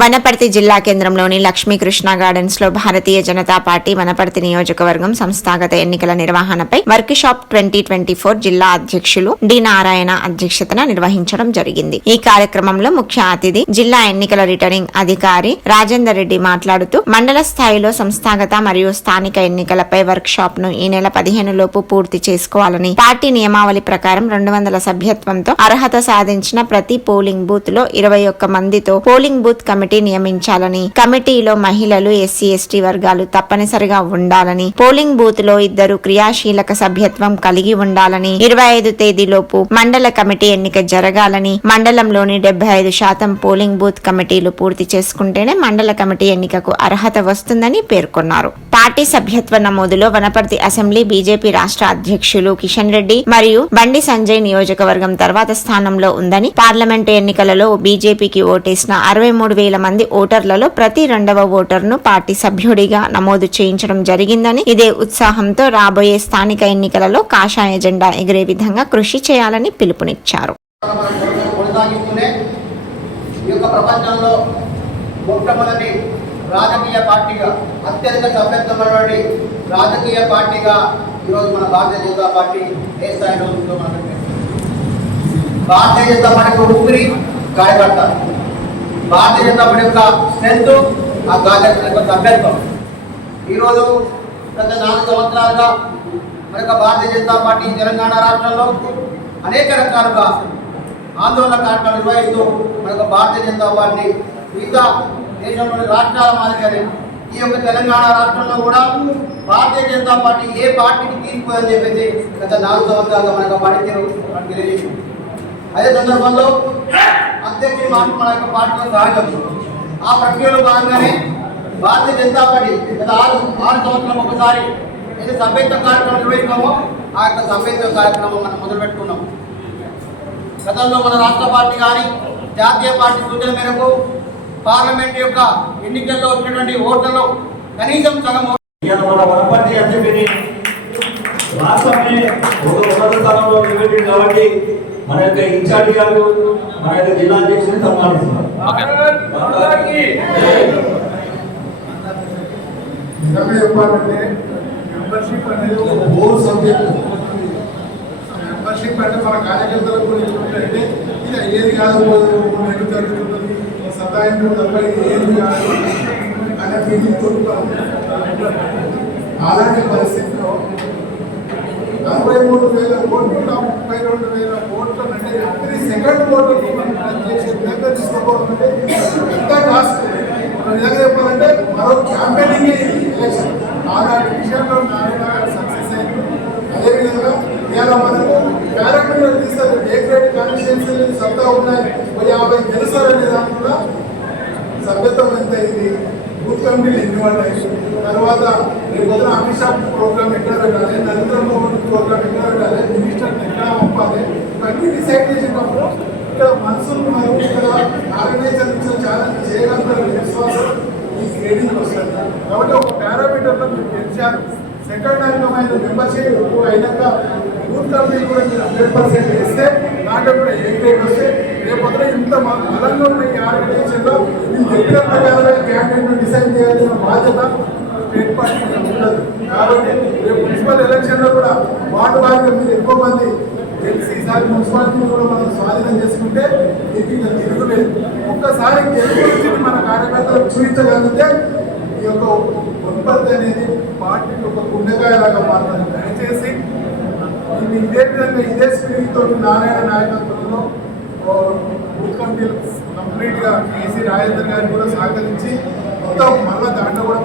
వనపర్తి జిల్లా కేంద్రంలోని లక్ష్మీకృష్ణ గార్డెన్స్లో భారతీయ జనతా పార్టీ వనపర్తి నియోజకవర్గం సంస్థాగత ఎన్నికల నిర్వహణపై workshop twenty twenty four జిల్లా అధ్యక్షులు డి నారాయణ అధ్యక్షతన నిర్వహించడం జరిగింది. ఈ కార్యక్రమంలో ముఖ్య అతిథి జిల్లా ఎన్నికల రిటర్నింగ్ అధికారి రాజేందర్ రెడ్డి మాట్లాడుతూ మండల స్థాయిలో సంస్థాగత మరియు స్థానిక ఎన్నికలపై వర్క్ షాప్ను ఈ నెల పదిహేను లోపు పూర్తి చేసుకోవాలని పార్టీ నియమావళి ప్రకారం రెండు వందల సభ్యత్వంతో అర్హత సాధించిన ప్రతి పోలింగ్ బూత్లో ఇరవై ఒక్క మందితో పోలింగ్ బూత్ కమిటీ నియమించాలని కమిటీలో మహిళలు ఎస్సీ ఎస్టీ వర్గాలు తప్పనిసరిగా ఉండాలని పోలింగ్ బూత్లో ఇద్దరు క్రియాశీలక సభ్యత్వం కలిగి ఉండాలని ఇరవై ఐదు తేదీలోపు మండల కమిటీ ఎన్నిక జరగాలని మండలంలోని డెబ్బై ఐదు శాతం పోలింగ్ బూత్ కమిటీలు పూర్తి చేసుకుంటేనే మండల కమిటీ ఎన్నికకు అర్హత వస్తుందని పేర్కొన్నారు. పార్టీ సభ్యత్వ నమోదులో వనపర్తి అసెంబ్లీ బీజేపీ రాష్ట్ర అధ్యక్షులు కిషన్ రెడ్డి మరియు బండి సంజయ్ నియోజకవర్గం తర్వాత స్థానంలో ఉందని పార్లమెంటు ఎన్నికలలో బీజేపీకి ఓటేసిన అరవై మూడు వేల మంది ఓటర్లలో ప్రతి రెండవ ఓటర్ను పార్టీ సభ్యుడిగా నమోదు చేయించడం జరిగిందని ఇదే ఉత్సాహంతో రాబోయే స్థానిక ఎన్నికలలో కాషాయ జెండా ఎగిరే విధంగా కృషి చేయాలని పిలుపునిచ్చారు. రాజకీయ పార్టీగా అత్యధిక సభ్యత్వమైనటువంటి రాజకీయ పార్టీగా ఈరోజు మన భారతీయ జనతా పార్టీ ఏ స్థాయిలో ఉందో మనం భారతీయ జనతా పార్టీకి ఊపిరి కార్యకర్త భారతీయ జనతా పార్టీ యొక్క స్ట్రెంత్ ఆ కార్యకర్త యొక్క సభ్యత్వం ఈరోజు గత నాలుగు సంవత్సరాలుగా మన యొక్క భారతీయ జనతా పార్టీ తెలంగాణ రాష్ట్రంలో అనేక రకాలుగా ఆందోళన కార్యక్రమాలు నిర్వహిస్తూ మన యొక్క భారతీయ జనతా పార్టీ మిగతా దేశంలోని రాష్ట్రాల మాదిరిగానే ఈ యొక్క తెలంగాణ రాష్ట్రంలో కూడా భారతీయ జనతా పార్టీ ఏ పార్టీకి తీసిపోదని చెప్పేసి గత నాలుగు సంవత్సరాలుగా మన యొక్క పార్టీ తెలియజేసింది. అదే సందర్భంలో అధ్యక్షుడి మాట మన యొక్క పార్టీలో సహజం ఆ ప్రక్రియలో భాగంగానే భారతీయ జనతా పార్టీ గత ఆరు ఆరు సంవత్సరం ఒకసారి ఏదో సభ్యత్వ కార్యక్రమం నిర్వహిస్తామో ఆ యొక్క సభ్యత్వ కార్యక్రమం మనం మొదలుపెట్టుకున్నాం. గతంలో మన రాష్ట్ర పార్టీ కానీ జాతీయ పార్టీ సూచన మేరకు పార్లమెంట్ యొక్క ఎన్నికల్లో వచ్చినటువంటి ఓట్లలో కనీసం సగం ఓట్లు మన వనపర్తి అసెంబ్లీని రాష్ట్రాన్ని నిలబెట్టింది కాబట్టి మన యొక్క ఇన్ఛార్జి గారు మన యొక్క జిల్లా అధ్యక్షుని సన్మానిస్తున్నారు నిజంగా చెప్పాలంటే మెంబర్షిప్ అనేది ఒక హోల్ సబ్జెక్ట్. మెంబర్షిప్ అంటే మన కార్యకర్తలకు ఏంటంటే ఇది అయ్యేది కాదు నెగ్గు జరుగుతున్నది సదాయం తప్ప ఏది కాదు అనే ఫీలింగ్ అలాంటి పరిస్థితిలో నలభై మూడు వేల కోట్ల ముప్పై రెండు వేల కోట్ల అంటే ఎవ్రీ సెకండ్ కోట్ల మనం చేసే విధంగా తీసుకోవడం ఎంత టాస్క్ ఒక చెప్పాలంటే మరో క్యాంపెయినింగ్ ఎలక్షన్ ఆనాటి విషయంలో నారాయణ సక్సెస్ అయింది అదేవిధంగా ఇవాళ మనకు క్యారెక్టర్ తీస్తారు ఏ గ్రేడ్ కాన్స్టిట్యూన్సీ సత్తా ఉన్నాయి యాభై తెలుసారనే దాంట్లో సభ్యత్వం ఎంత అయింది బూత్ కమిటీలు ఎన్ని ఉన్నాయి? తర్వాత రేపు అమిత్ షా ప్రోగ్రామ్ ఎక్కడ? నరేంద్ర మోహన్ కాబట్టి ఒక పారామీటర్లో మీరు పెంచారు సెకండ్ అంకమైన మెంబర్షిప్ ఎక్కువ అయినాక బూత్ కమిటీ కూడా మీరు హండ్రెడ్ పర్సెంట్ వేస్తే నాకు కూడా ఏ గ్రేడ్ వస్తే రేపు ఇంత బలంగా ఉన్న ఈ ఆర్గనైజేషన్లో మీరు చెప్పిన ప్రకారంగా క్యాండిడేట్ డిసైడ్ చేయాల్సిన బాధ్యత స్టేట్ పార్టీ ఉండదు. కాబట్టి రేపు మున్సిపల్ ఎలక్షన్లో కూడా వార్డు వారిగా మీరు ఎక్కువ మంది తెలిసి ఈసారి మున్సిపాలిటీని కూడా మనం స్వాధీనం చేసుకుంటే మీకు ఇంకా తిరుగులేదు. ఒక్కసారి గెలుపు మన కార్యకర్తలకు చూపించగలిగితే యొక్క ఉత్పత్తి అనేది పార్టీకి ఒక గుండెకాయలాగా మారుతుంది. దయచేసి ఇది ఇదే విధంగా ఇదే స్పిరిట్ నారాయణ నాయకత్వంలో బూత్ కమిటీలు కంప్లీట్గా కేసీ రాజేందర్ గారిని కూడా సహకరించి మొత్తం మళ్ళా దాంట్లో కూడా